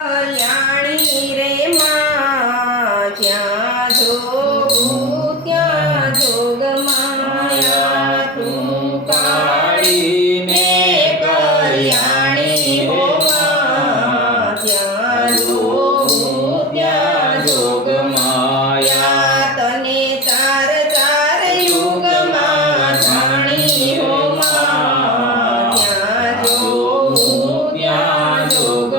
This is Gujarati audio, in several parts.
કલ્યાણી રે માં જ્યાં જોગું ત્યાં જોગ માયા તું કાઢીને કલ્યાણી હો માં જ્યાં જોગું ત્યાં જોગ માયા તને ચાર ચાર યુગમાં જાણી હો માં જ્યાં જોગું ત્યાં જોગ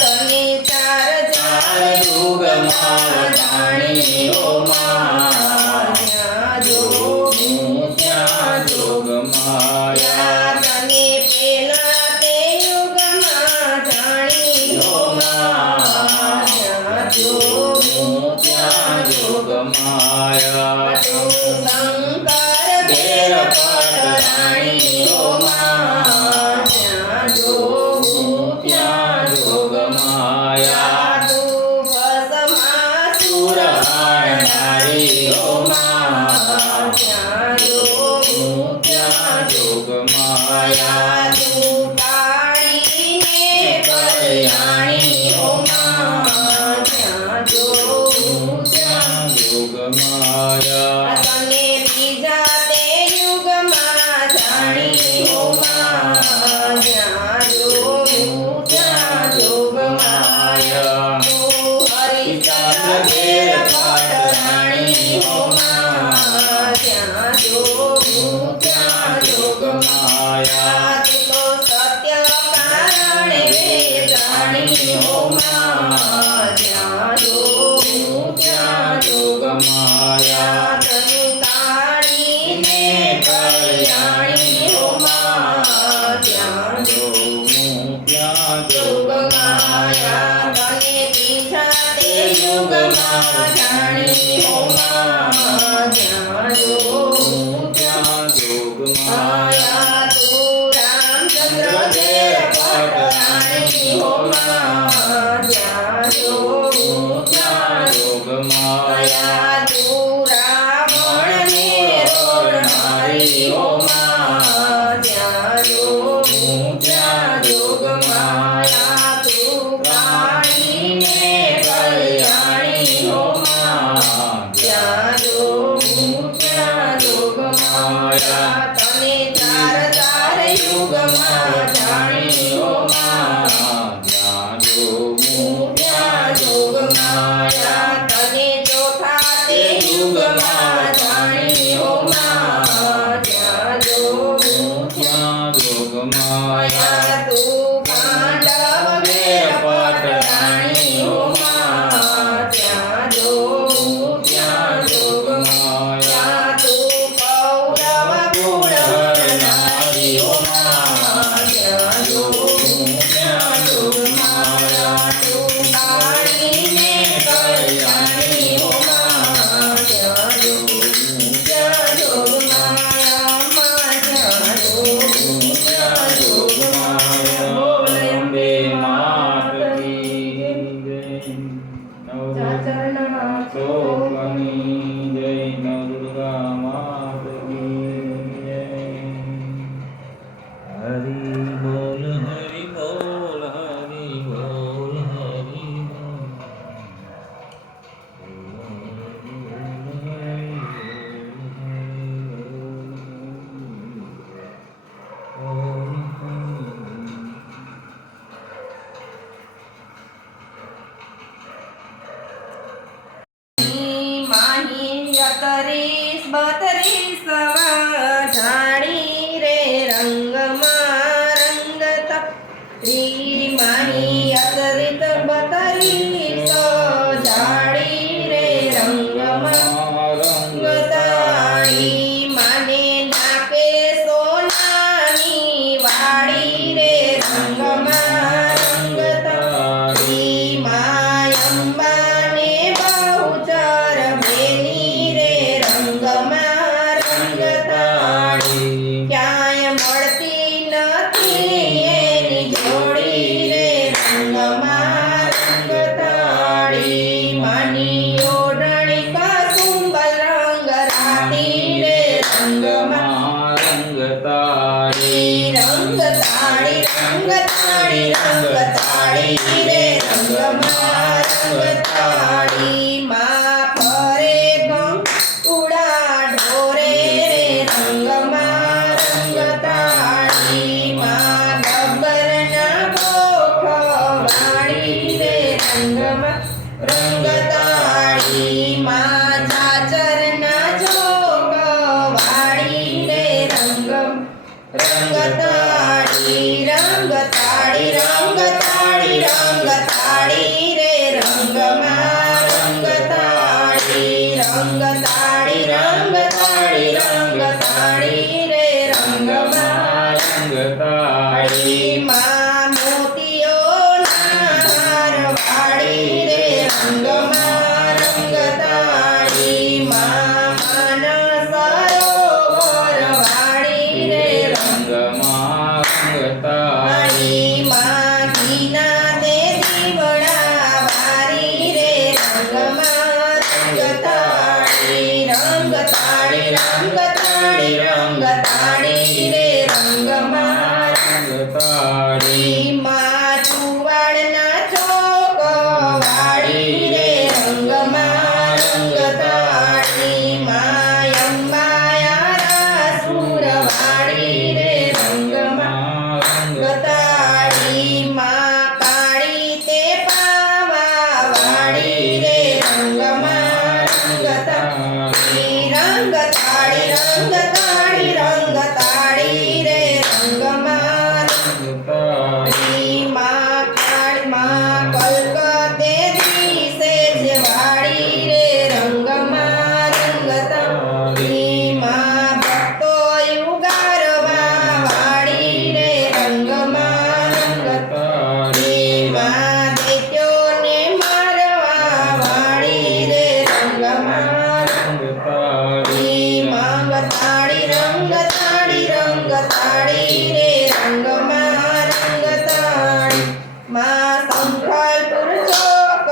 તને ચાર ચાર યુગમાં જાણી હો માં જ્યાં જોગું ત્યાં જોગ માયા તને પેલા તે યુગમાં જાણી હો માં જ્યાં જોગું ત્યાં જોગ માયા તું શંકર ઘેર પટરાણી હો માં જ્યાં જોગું ત્યાં જોગ માયા તું ભસ્માસુર હરનારી હો માં જ્યાં જોગું ત્યાં જોગ માયા તું કાળીને કલ્યાણી હો માં જ્યાં જોગું ત્યાં જોગ માયા તને બીજા તે યુગમાં જાણી હો માં જ્યાં જોગું ત્યાં જોગ માયા તું હરિચંદ્ર ઘેર પટરાણી હો માં જ્યાં જોગું ત્યાં જોગ માયા તું તો સત્ય કારણે જાણી હો માં જ્યાં જોગું ત્યાં જોગ માયા તને કાઢીને કલ્યાણી હો માં જ્યાં જોગું ત્યાં જોગ માયા તને ત્રીજા તે યુગમાં જાણી હો માં જ્યાં જોગું ત્યાં જોગ માયા તું રામચંદ્ર ઘેર પટરાણી હો માં જ્યાં જોગું ત્યાં જોગ માયા તું રાવણને રોડનારી હો માં જ્યાં જોગું ત્યાં જોગ માયા તું કાળીને કલ્યાણી હો માં જ્યાં જોગું ત્યાં જોગ માયા તને ચાર ચાર યુગમાં જાણી હો માં જ્યાં જોગું ત્યાં જોગ માયા તને ચોથા તે યુગમાં જાણી હો માં જ્યાં જોગું ત્યાં જોગ માયા તું પાંડવ ઘેર પટરાણી હો માં જ્યાં જોગું ત્યાં જોગ માયા તું કૌરવ કુળ હરનારી હો માં જ્યાં જોગું ત્યાં જોગ માયા તું કાળીને કલ્યાણી હો માં જ્યાં જોગું ત્યાં જોગ માયા માં જ્યાં જોગું ત્યાં જોગ માયા બોલ અંબે માત કી જય ચાચરના ચોકની જય નવદુર્ગા માત કી જય હરિ બોલ હરિ બોલ હરિ બોલ હરિ માહી 31 32 જાણી રે રંગમાં રંગતા રી માહી 31 32 જાણી રે રંગમાં રંગતા રી માને નાકે સોનાની વાડી રે રંગમાં રંગતા રી માય અંબાને બહુચર બેની રે રંગમાં રંગતા ક્યાંય મળતી નથી એની જોડી રે રંગમાં રંગતા તાળી રે રંગમાં રંગતાળી માં ફરે કંકુડા ઢોરે રે રંગમાં રંગતાળી માં ગબ્બરના ગોખ વાળી રે રંગમાં રંગતાળી માં ચાચરના જોગ વાળી રે રંગતાળી રંગતાળી રંગતાળી રંગતાળી રે રંગમાં રંગતાળી રંગતાળી રંગતાળી રંગતાળી રે રંગમાં રંગતાળી માં મોતીઓના હાર વાળી રે રંગમાં રંગતાળી માં માનસ સરોવર વાળી રે રંગમાં રંગતાળી માં ઘીના દે દીવડા વારી રે રંગમાં રંગતાળી રંગતાળી રંગતાળી રંગતાળી રે રંગમાં રંગતાળી માં ચુવાડના ચોક વાળી રે રંગમાં રંગતાળી માં અંબાયારા સુર વાળી રે રંગમાં રંગતાળી માં કાળી તે પાવા વાળી રે રંગમાં રંગતાળી રંગતાળી રંગતાળી રંગતાળી રે રંગમાં રંગતાળી માં કાળી માં કલકતે દિશે જે વાળી રે રંગમાં રંગતાળી માં ભક્તો યુગારવા વાળી રે રંગમાં રંગતાળી માં દૈત્યોને મારવા વાળી રે રંગમાં રંગતાળી રંગતાળી રંગતાળી રંગતાળી રે રંગમાં રંગતાળી માં સંખલપુર ચોક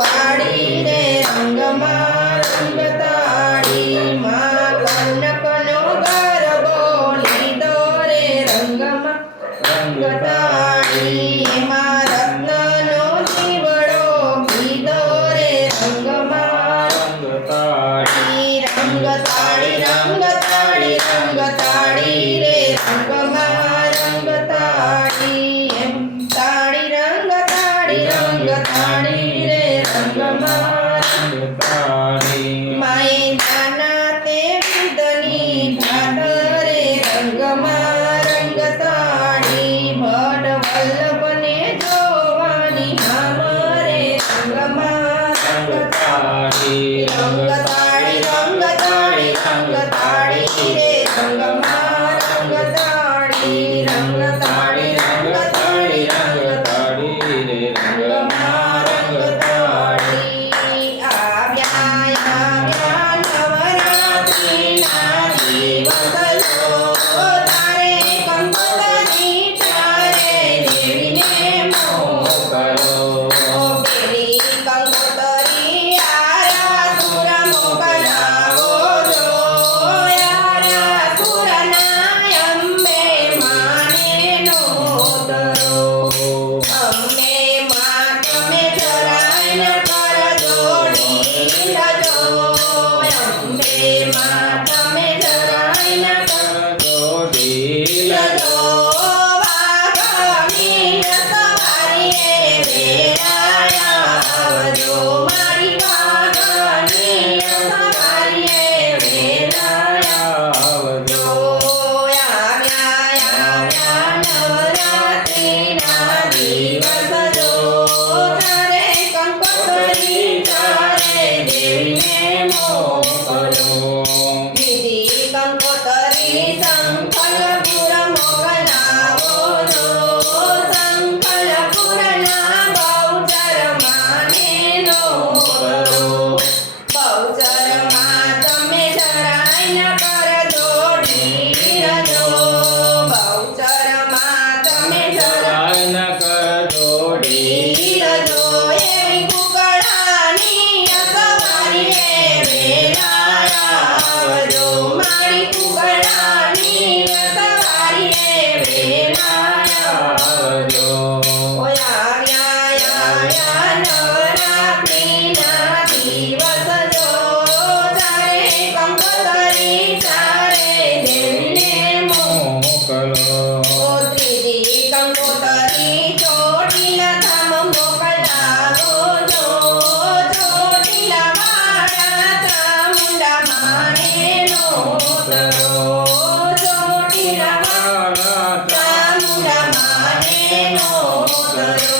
વાળી રે રંગમાં રંગતાળી માં કનકનો ગરબો લીધો રે રંગમાં રંગતાળી એમાં રત્નનો દીવડો લીધો રે રંગમાં રંગતાળી રંગતાળી રંગતાળી રંગતાળી રે રંગમાં રંગતાળી એમ તાળી રંગતાળી રંગતાળી રે રંગમાં રંગતાળી માએ નાના તે વિદની ભાટ રે રંગમાં રંગતાળી ભટ વલ્લભને જોવાની હામ રે રંગમાં રંગતાળી રંગતાળી રંગતાળી રંગતાળી રે રંગમાં રંગતાળી રંગતાળી રંગતાળી રંગતાળી રે રંગમાં રંગતાળી આવ્યા નવરાત્રિના દિવસ લો તારે કંકોત્રી તારે દેવીને મોકલો પેલી કંકોત્રી આરા સુર મોકલાવો જો આરા સુરના અંબે માને નોતરો અંબે માં તમે જરાય કરજો ઢીલજો અંબે માં તમે જરાય કરજો ઢીલ કરજો વાઘની સવારીએ વેરાયા આવજો મારી વાઘની સવારીએ વેરાયા આવજો નવરાત્રિના દિવસ જો તારે કંકોત્રી તારે દેવીને મોકલો બીજી કંકોત્રી સંકલપુર મોકલાવો જો સંકલપુરના બહુચર માને નોકલો બહુચરમાં તમે જરાય ન કરજો ઢીલજો બહુચરમાં તમે જરાય ન કરજો ઢીલ ઢીલજો એવી કુકડાની સવારીએ વેરાયા આવજો મારી કુકડાની સવારીએ વેરાયા આવજો આવ્યા આવ્યા નવરાત્રિના દિવસ જો તારે કંકોતરી તારે દેવીને મોકલો ઓ ત્રીજી કંકોતરી ચોટીલા ધામ મોકલાવો જો ચોટીલા વાળા ચામુંડા માનેનો તરો ચોટીલા વાળા ચામુંડા માનેનો તરો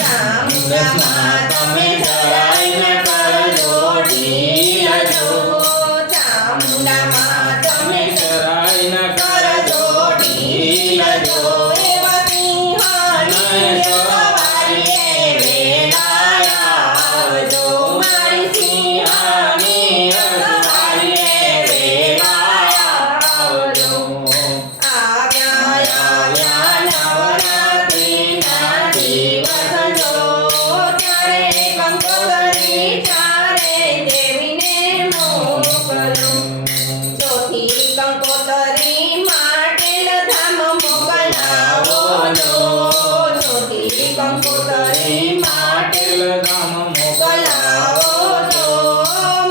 ચામુંડામાં તમે જરાય ન કરજો ઢીલ જો ચામુંડામાં તમે જરાય ન કરજો ઢીલ જો એવા સિંહાણી સવારીએ વેલાયા આવજો મારી સિંહાણી સવારીએ વેલાયા આવજો આવ્યા નવરાત્રિના દિવસ જો ત્યારે કંકોતરી તારે દેવીને મોકલો ચોથી કંકોતરી માટેલ ધામ મોકલાવો જો ચોથી કંકોતરી માટેલ ધામ મોકલાવો જો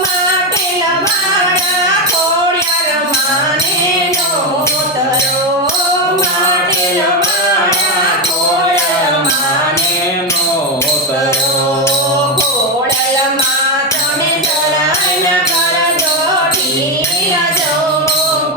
માટેલ વાળા ખોડિયાર માનેનો તરો માટેલ વાળા ખોડિયાર માને તરો ખોડલમાં તમે જરાય ન કરજો ઢીલ જો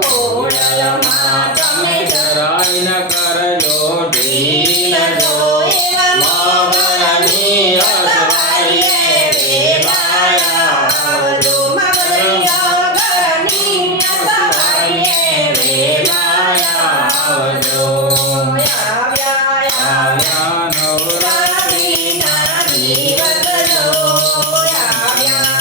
ખોડલમાં તમે જરાય ન કરજો ઢીલ જો એવા મગરની અસવારીએ વેલાયા આવજો મગરની અગરની અસવારીએ વેલાયા આવજો આવ્યા નવરાત્રિના દિવસ જો આવ્યા